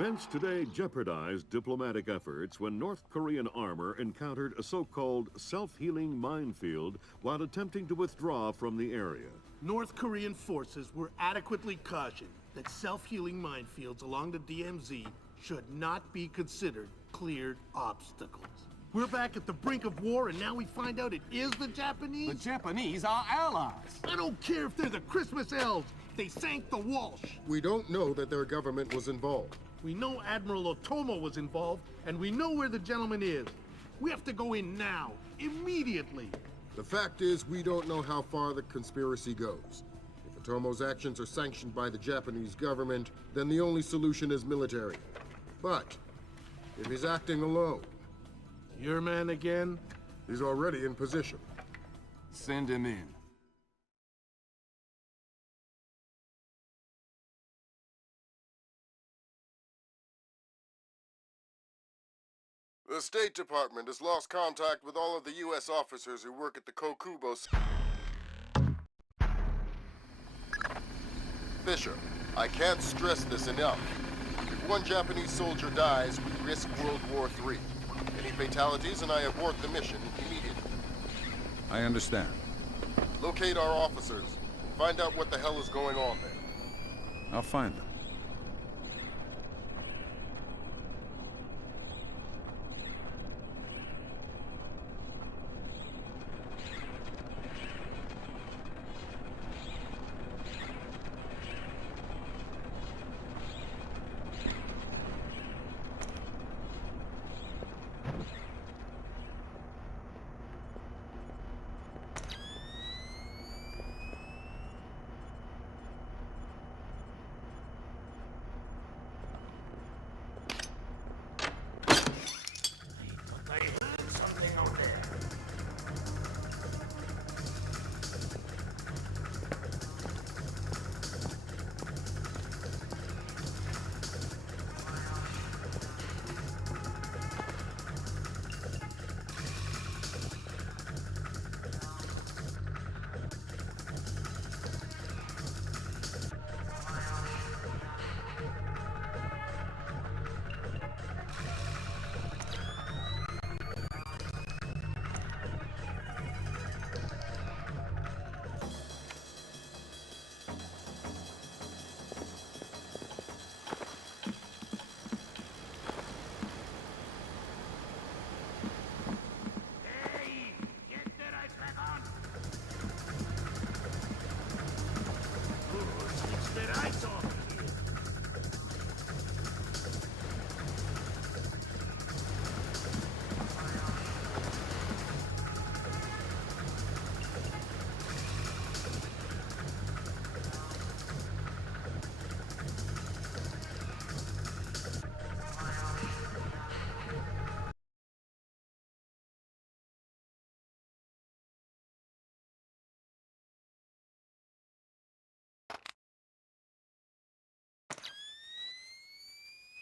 Events today jeopardized diplomatic efforts when North Korean armor encountered a so-called self-healing minefield while attempting to withdraw from the area. North Korean forces were adequately cautioned that self-healing minefields along the DMZ should not be considered cleared obstacles. We're back at the brink of war, and now we find out it is the Japanese? The Japanese are allies. I don't care if they're the Christmas elves. They sank the Walsh. We don't know that their government was involved. We know Admiral Otomo was involved, and we know where the gentleman is. We have to go in now, immediately. The fact is, we don't know how far the conspiracy goes. If Otomo's actions are sanctioned by the Japanese government, then the only solution is military. But if he's acting alone... Your man again? He's already in position. Send him in. The State Department has lost contact with all of the U.S. officers who work at the Kokubo... Fisher, I can't stress this enough. If one Japanese soldier dies, we risk World War III. Any fatalities and I abort the mission immediately. I understand. Locate our officers. Find out what the hell is going on there. I'll find them.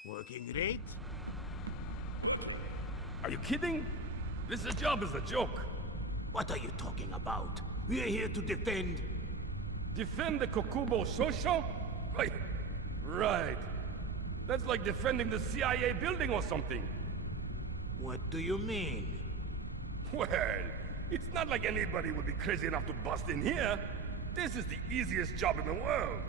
Working great? Are you kidding? This job is a joke. What are you talking about? We are here to defend... Defend the Kokubo Shosho? Right. That's like defending the CIA building or something. What do you mean? Well, it's not like anybody would be crazy enough to bust in here. This is the easiest job in the world.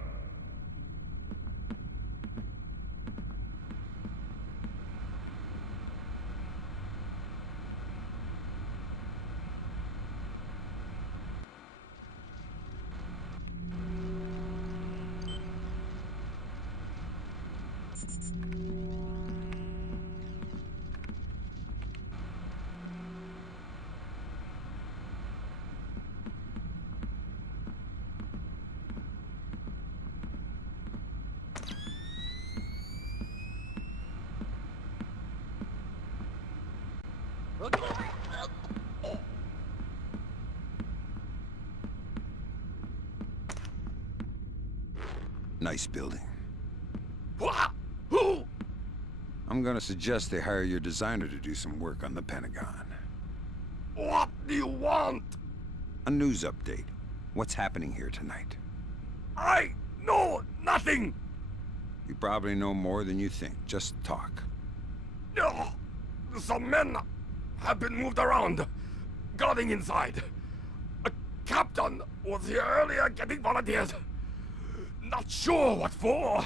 Nice building. Who? I'm gonna suggest they hire your designer to do some work on the Pentagon. What do you want? A news update. What's happening here tonight? I know nothing! You probably know more than you think. Just talk. No, some men have been moved around, guarding inside. A captain was here earlier getting volunteers. Not sure what for.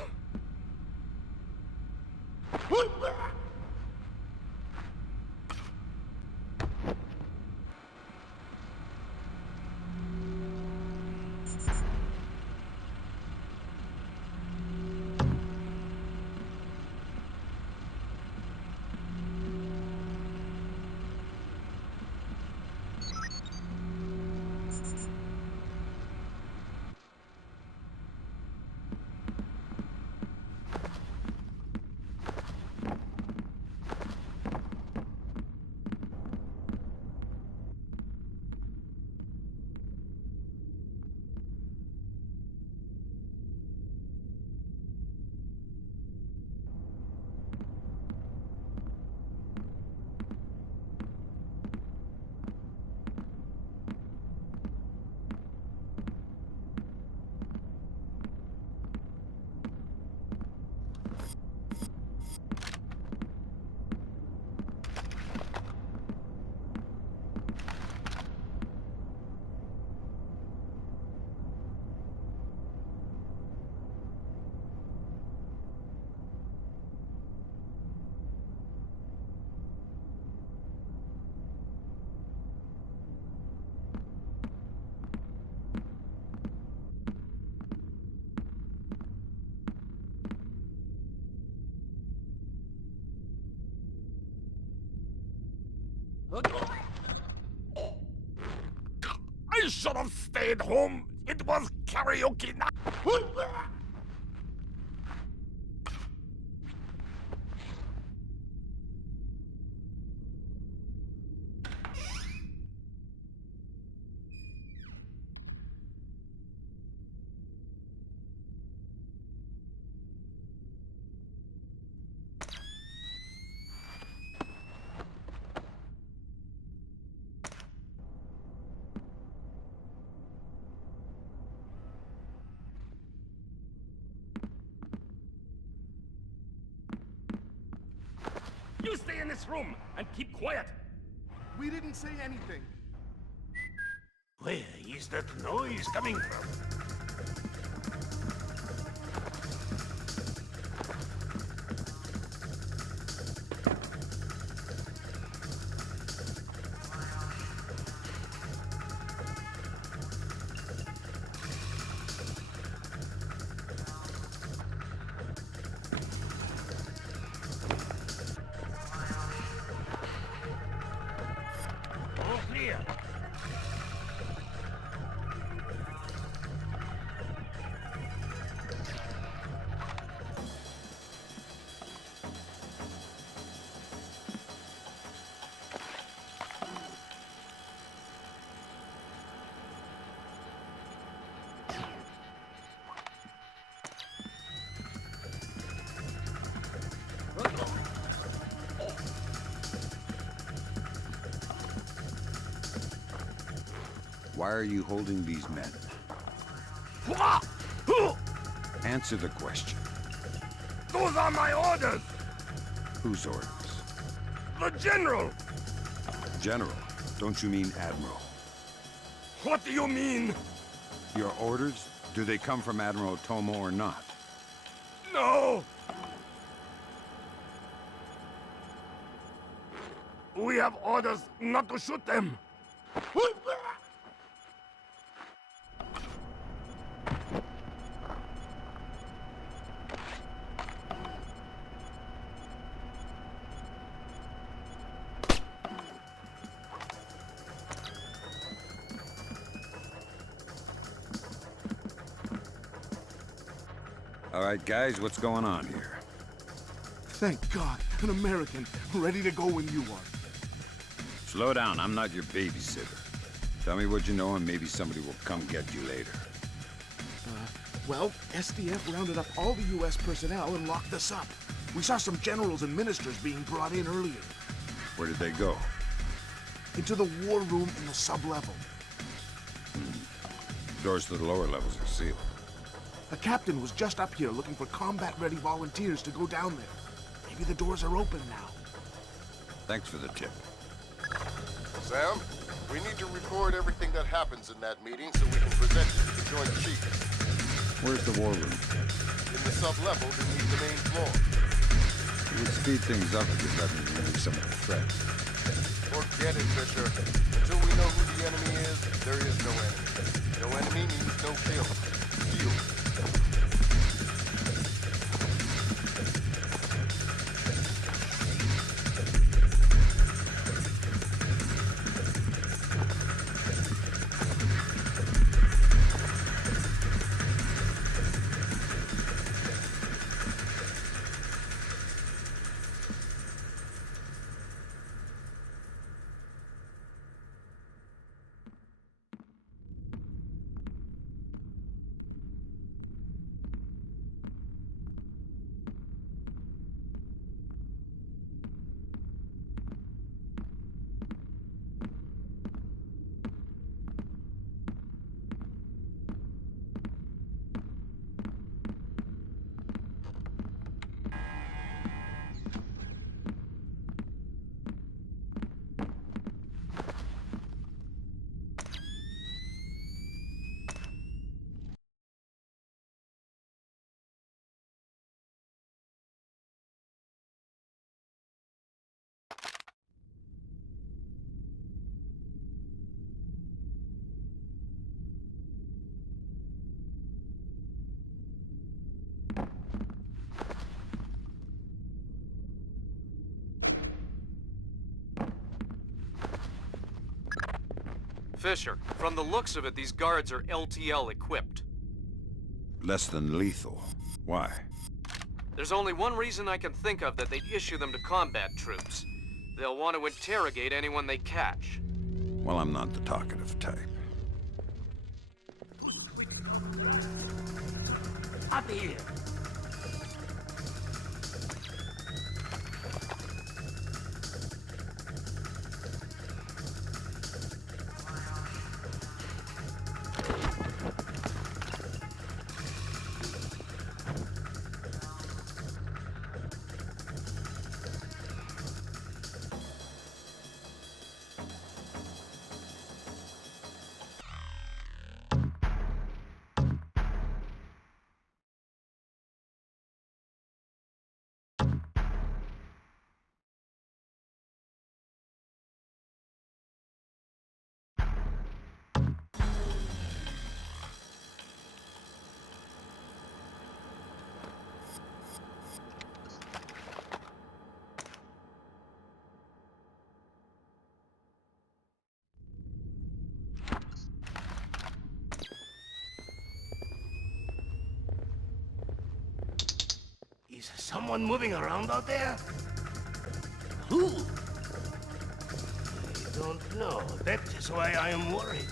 I should have stayed home. It was karaoke night. You stay in this room and keep quiet. We didn't say anything. Where is that noise coming from? All clear. Why are you holding these men? Answer the question. Those are my orders. Whose orders? The general. General. Don't you mean Admiral? What do you mean? Your orders? Do they come from Admiral Tomo or not? No. We have orders not to shoot them. All right, guys, what's going on here? Thank God, an American, ready to go when you are. Slow down, I'm not your babysitter. Tell me what you know and maybe somebody will come get you later. Well, SDF rounded up all the U.S. personnel and locked us up. We saw some generals and ministers being brought in earlier. Where did they go? Into the war room in the sub-level. Doors to the lower levels are sealed. A captain was just up here looking for combat-ready volunteers to go down there. Maybe the doors are open now. Thanks for the tip. Sam, we need to record everything that happens in that meeting so we can present it to the Joint Chiefs. Where's the war room? In the sub-level beneath the main floor. It would speed things up if you let me remove some of the threats. Forget it, Fisher. Until we know who the enemy is, there is no enemy. No enemy means no kill. Shield. Fisher, from the looks of it, these guards are LTL equipped. Less than lethal. Why? There's only one reason I can think of that they'd issue them to combat troops. They'll want to interrogate anyone they catch. Well, I'm not the talkative type. Up here. Is someone moving around out there? Who? I don't know. That is why I am worried.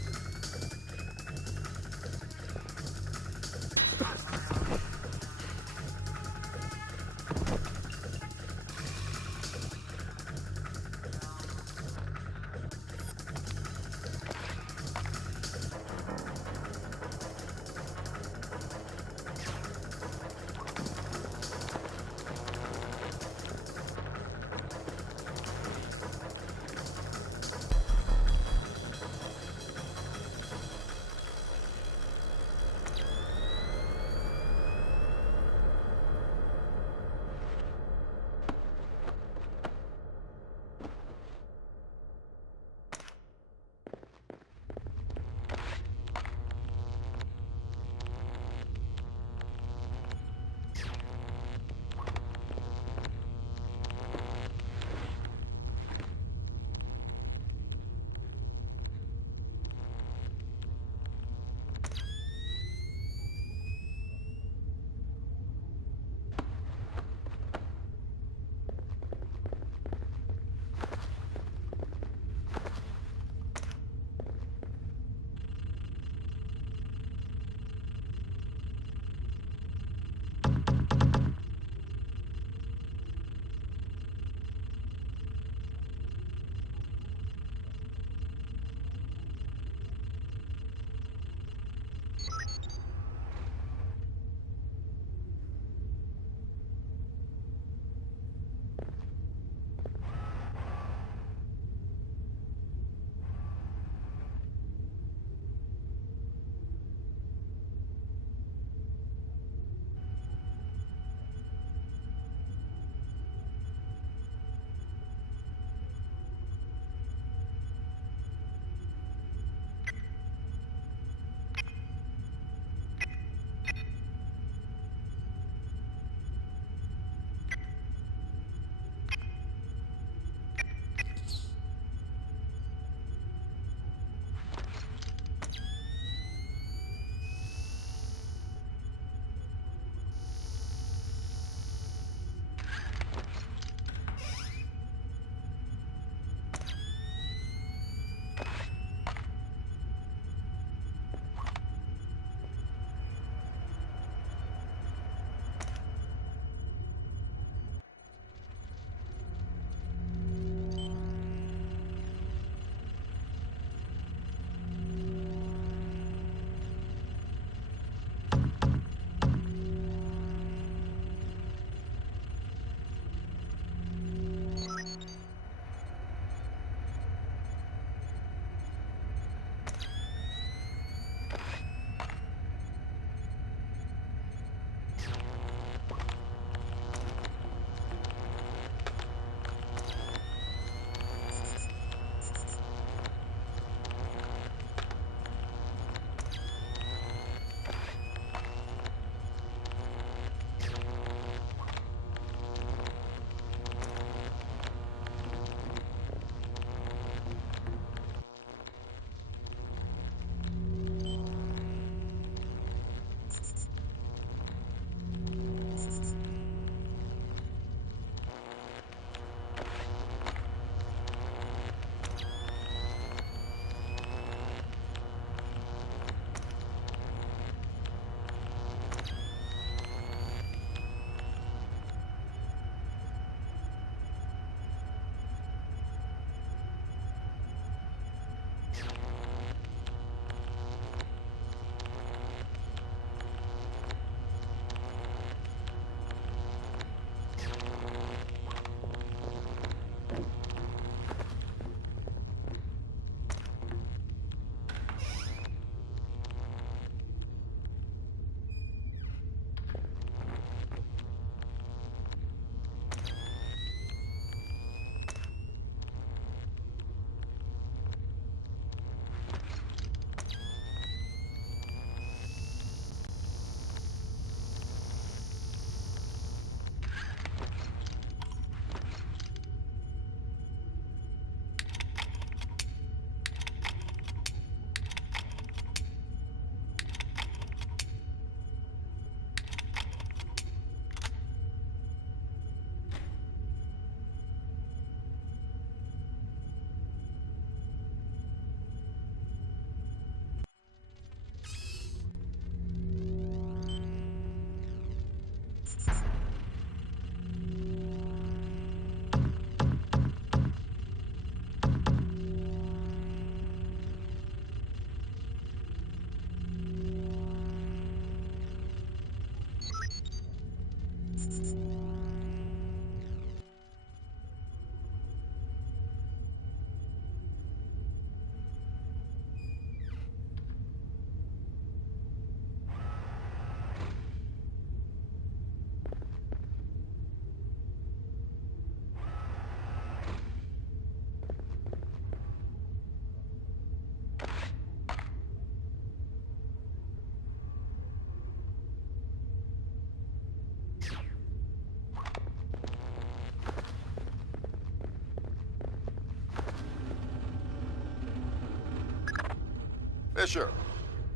Fisher,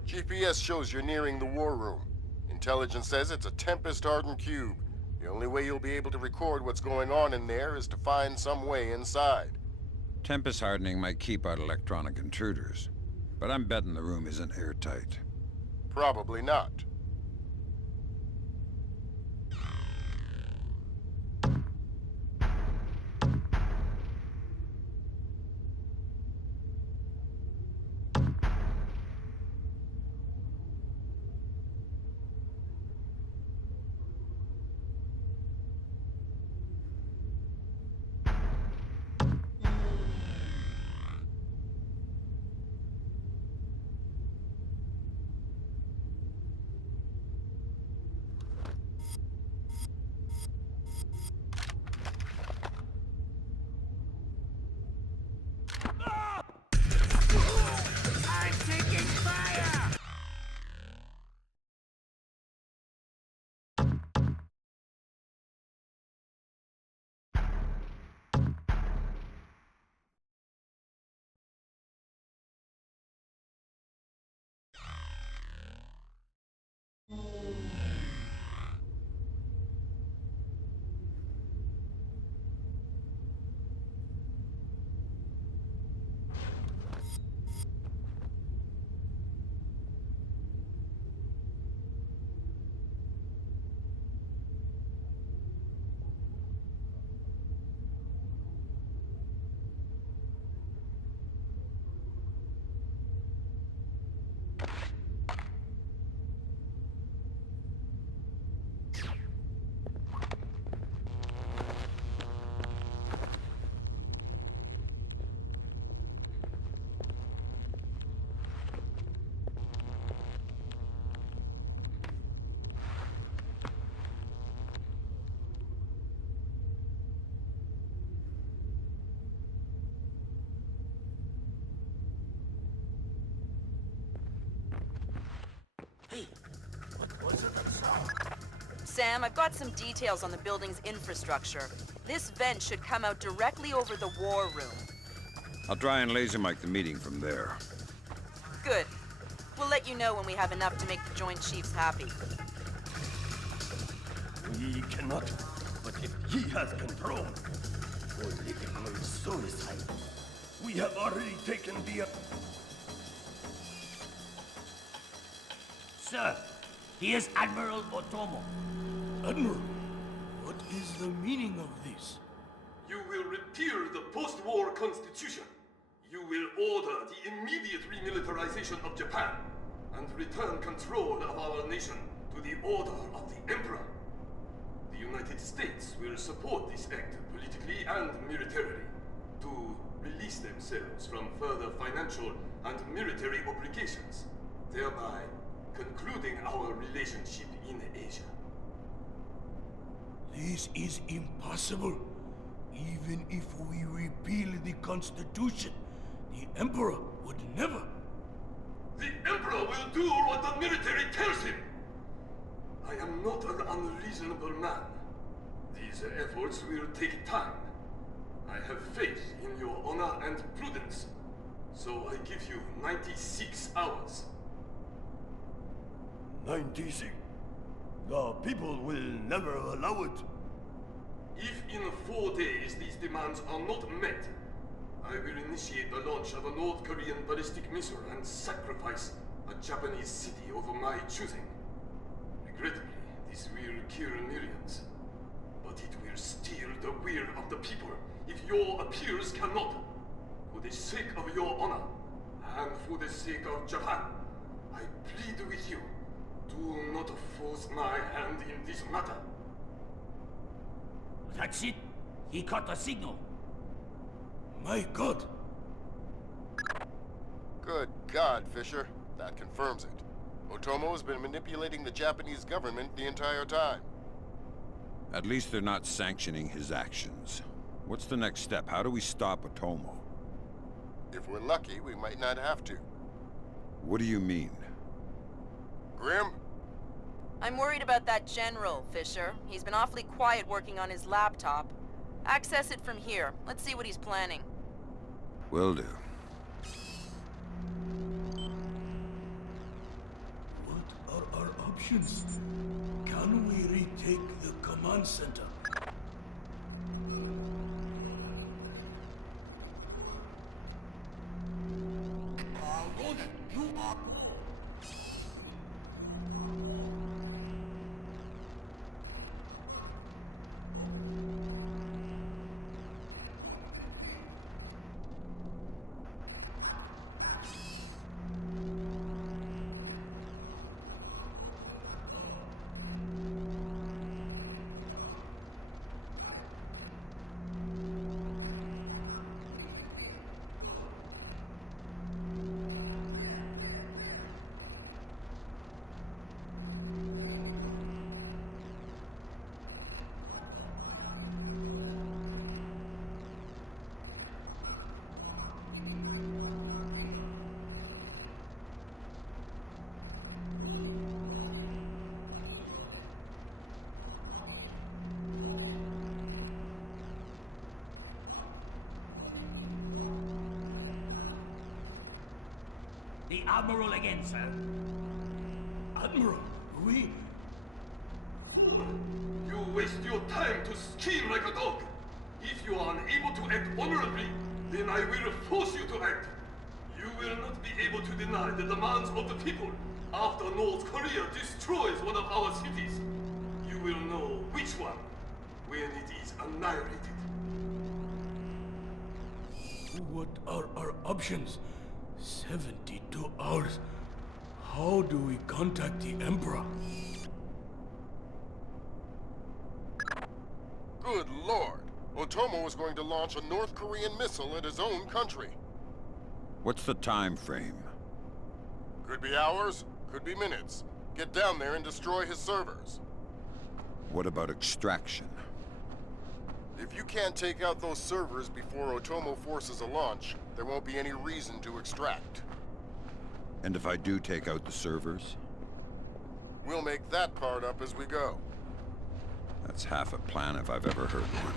GPS shows you're nearing the war room. Intelligence says it's a Tempest-hardened cube. The only way you'll be able to record what's going on in there is to find some way inside. Tempest hardening might keep out electronic intruders, but I'm betting the room isn't airtight. Probably not. Sam, I've got some details on the building's infrastructure. This vent should come out directly over the war room. I'll try and laser mic the meeting from there. Good. We'll let you know when we have enough to make the Joint Chiefs happy. We cannot, but if he has control, or they can commit suicide. We have already taken the... Sir, he is Admiral Otomo. Admiral, what is the meaning of this? You will repeal the post-war constitution. You will order the immediate remilitarization of Japan and return control of our nation to the order of the Emperor. The United States will support this act politically and militarily to release themselves from further financial and military obligations, thereby concluding our relationship in Asia. This is impossible. Even if we repeal the Constitution, the Emperor would never. The Emperor will do what the military tells him. I am not an unreasonable man. These efforts will take time. I have faith in your honor and prudence, so I give you 96 hours. 96? The people will never allow it. If in 4 days these demands are not met, I will initiate the launch of a North Korean ballistic missile and sacrifice a Japanese city of my choosing. Regrettably, this will kill millions. But it will steal the will of the people if your appeals cannot. For the sake of your honor, and for the sake of Japan, I plead with you, do not force my hand in this matter. That's it. He caught the signal. My God. Good God, Fisher. That confirms it. Otomo has been manipulating the Japanese government the entire time. At least they're not sanctioning his actions. What's the next step? How do we stop Otomo? If we're lucky, we might not have to. What do you mean? Grim? I'm worried about that general, Fisher. He's been awfully quiet working on his laptop. Access it from here. Let's see what he's planning. Will do. What are our options? Can we retake the command center? The Admiral again, sir. Admiral, we... You waste your time to scheme like a dog. If you are unable to act honorably, then I will force you to act. You will not be able to deny the demands of the people. After North Korea destroys one of our cities, you will know which one when it is annihilated. What are our options? 72 hours. How do we contact the Emperor? Good Lord! Otomo is going to launch a North Korean missile at his own country. What's the time frame? Could be hours, could be minutes. Get down there and destroy his servers. What about extraction? If you can't take out those servers before Otomo forces a launch, there won't be any reason to extract. And if I do take out the servers? We'll make that part up as we go. That's half a plan if I've ever heard one.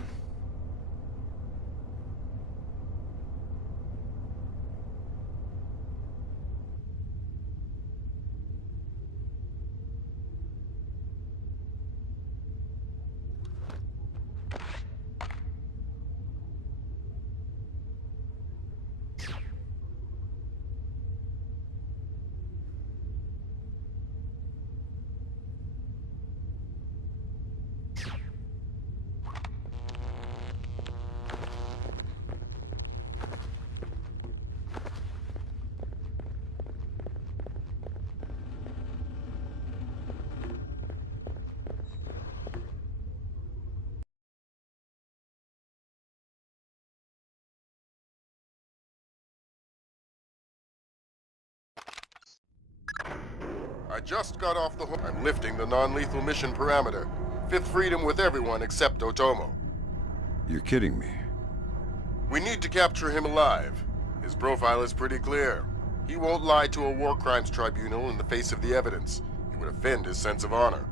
I just got off the hook. I'm lifting the non-lethal mission parameter. Fifth freedom with everyone except Otomo. You're kidding me. We need to capture him alive. His profile is pretty clear. He won't lie to a war crimes tribunal in the face of the evidence. It would offend his sense of honor.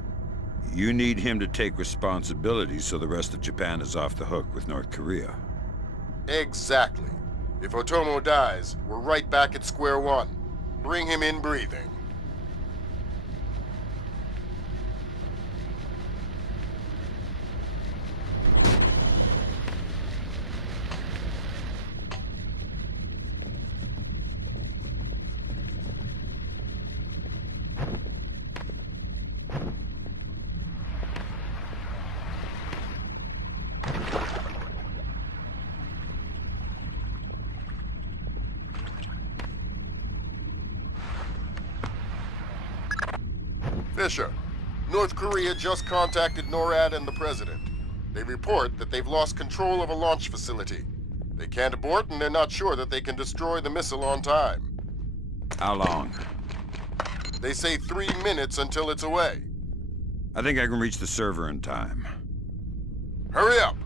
You need him to take responsibility so the rest of Japan is off the hook with North Korea. Exactly. If Otomo dies, we're right back at square one. Bring him in breathing. Fisher. North Korea just contacted NORAD and the President. They report that they've lost control of a launch facility. They can't abort, and they're not sure that they can destroy the missile on time. How long? They say 3 minutes until it's away. I think I can reach the server in time. Hurry up!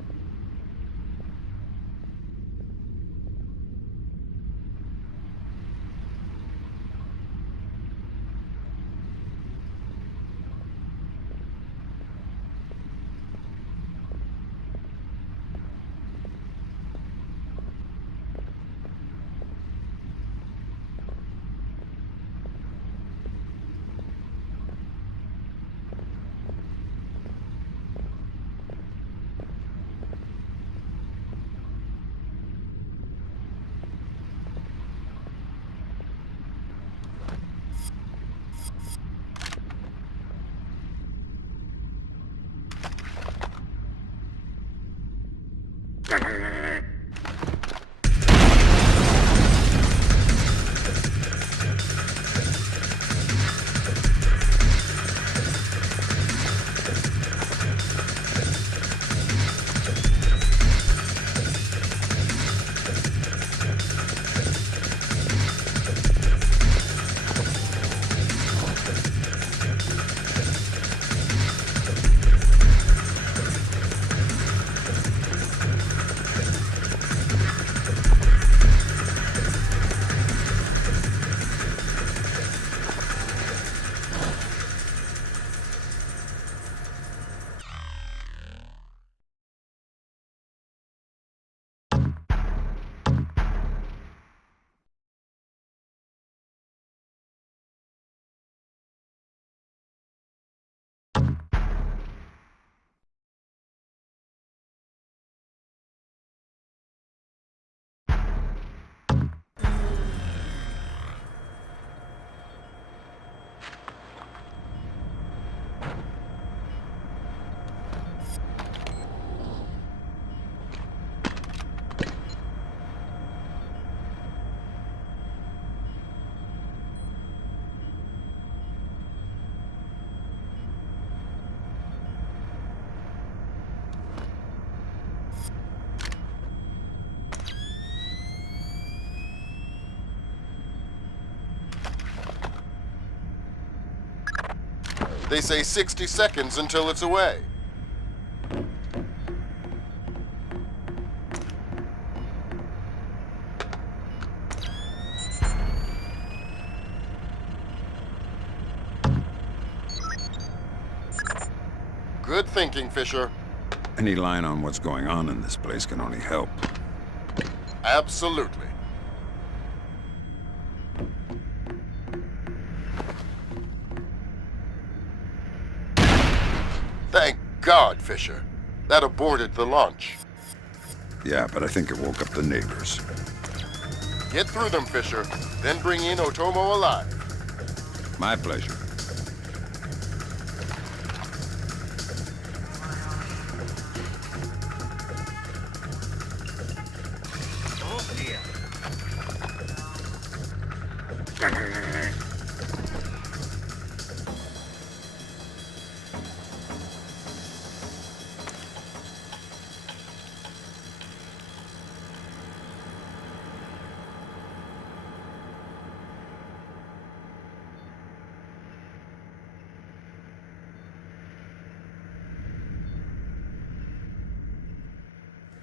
They say 60 seconds until it's away. Good thinking, Fisher. Any line on what's going on in this place can only help. Absolutely. Thank God, Fisher. That aborted the launch. Yeah, but I think it woke up the neighbors. Get through them, Fisher, then bring in Otomo alive. My pleasure.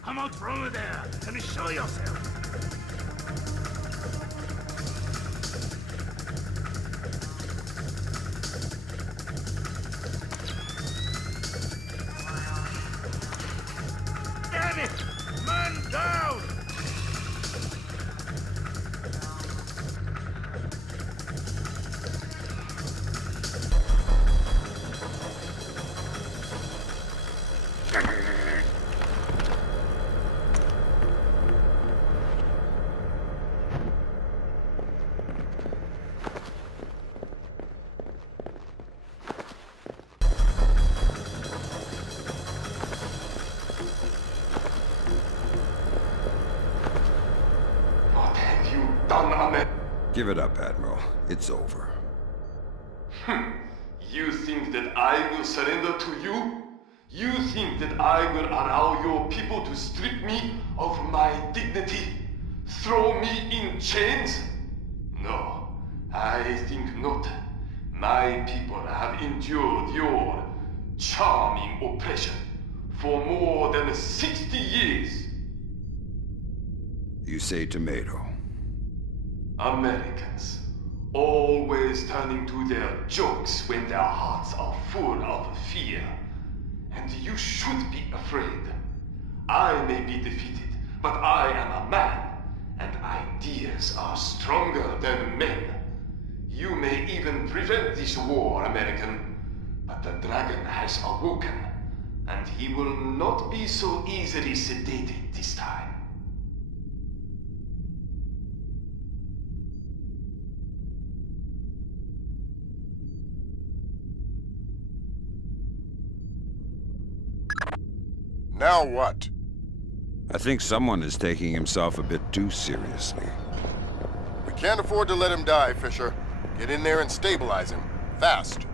Come out from over there and show yourself. Damn it! Man down! Give it up, Admiral. It's over. You think I will surrender to you? You think that I will allow your people to strip me of my dignity? Throw me in chains? No, I think not. My people have endured your charming oppression for more than 60 years. You say tomato. Americans, always turning to their jokes when their hearts are full of fear. And you should be afraid. I may be defeated, but I am a man, and ideas are stronger than men. You may even prevent this war, American, but the dragon has awoken, and he will not be so easily sedated this time. Now what? I think someone is taking himself a bit too seriously. We can't afford to let him die, Fisher. Get in there and stabilize him. Fast.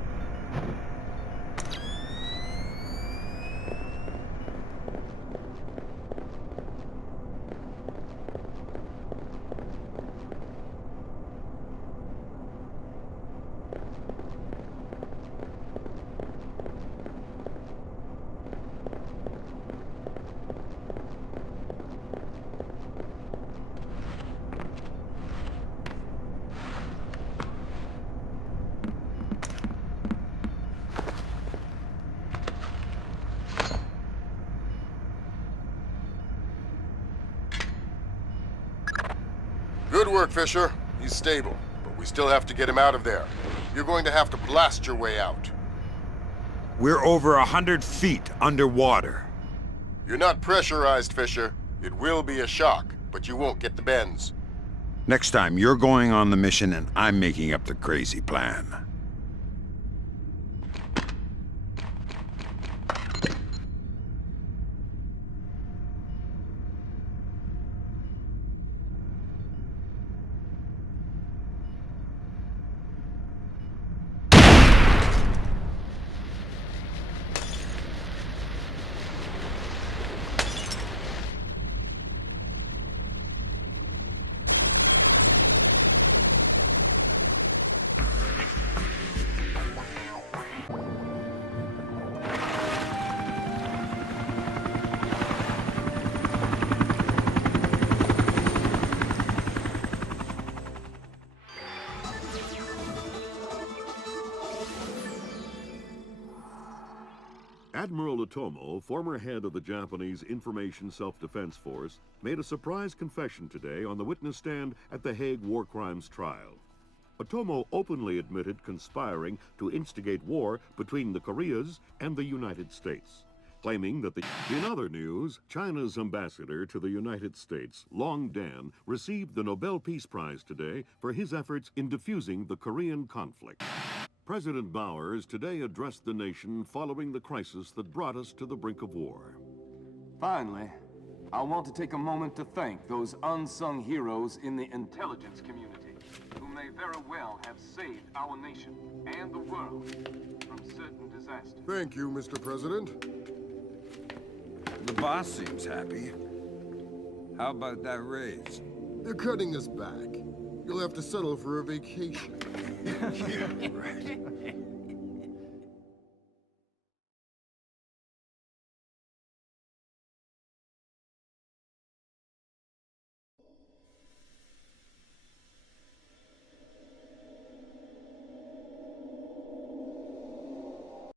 Good work, Fisher. He's stable, but we still have to get him out of there. You're going to have to blast your way out. We're over 100 feet underwater. You're not pressurized, Fisher. It will be a shock, but you won't get the bends. Next time, you're going on the mission and I'm making up the crazy plan. Admiral Otomo, former head of the Japanese Information Self-Defense Force, made a surprise confession today on the witness stand at the Hague War Crimes trial. Otomo openly admitted conspiring to instigate war between the Koreas and the United States, claiming that In other news, China's ambassador to the United States, Long Dan, received the Nobel Peace Prize today for his efforts in defusing the Korean conflict. President Bowers today addressed the nation following the crisis that brought us to the brink of war. Finally, I want to take a moment to thank those unsung heroes in the intelligence community who may very well have saved our nation and the world from certain disasters. Thank you, Mr. President. The boss seems happy. How about that raise? They're cutting us back. You'll have to settle for a vacation. Yeah, right.